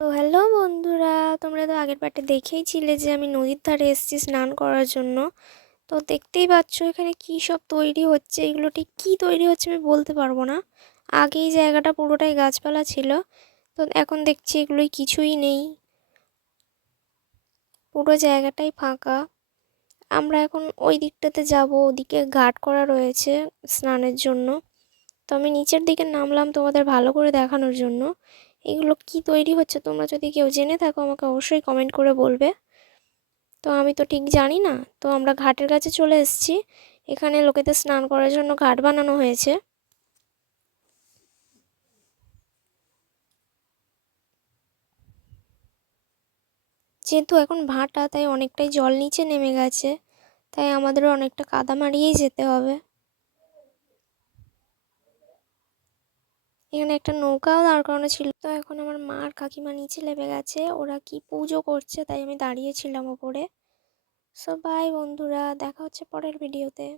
তো হ্যালো বন্ধুরা, তোমরা তো আগের পার্টে দেখেইছিলে যে আমি নদীর ধারে এসেছি স্নান করার জন্য। তো দেখতেই পাচ্ছ এখানে কি সব তৈরি হচ্ছে, এগুলো ঠিক কী তৈরি হচ্ছে আমি বলতে পারবো না। আগে এই জায়গাটা পুরোটাই গাছপালা ছিল, তো এখন দেখছি এগুলোই কিছুই নেই, পুরো জায়গাটাই ফাঁকা। আমরা এখন ওই দিকটাতে যাব, ওদিকে ঘাট করা রয়েছে স্নানের জন্য। তো আমি নিচের দিকে নামলাম তোমাদের ভালো করে দেখানোর জন্য। এগুলো কি তৈরি হচ্ছে তোমরা যদি কেউ জেনে থাকো আমাকে অবশ্যই কমেন্ট করে বলবে। তো আমি তো ঠিক জানি না। তো আমরা ঘাটের কাছে চলে এসেছি। এখানে লোকেদের স্নান করার জন্য ঘাট বানানো হয়েছে। যেহেতু এখন ভাটা, তাই অনেকটাই জল নিচে নেমে গেছে, তাই আমাদেরও অনেকটা কাদা মারিয়েই যেতে হবে। এখানে একটা নৌকাও দাঁড় করানো ছিল। তো এখন আমার মা আর কাকিমা নিচে নেমে গেছে, ওরা কি পুজো করছে, তাই আমি দাঁড়িয়েছিলাম ওপরে। সো বাই বন্ধুরা, দেখা হচ্ছে পরের ভিডিওতে।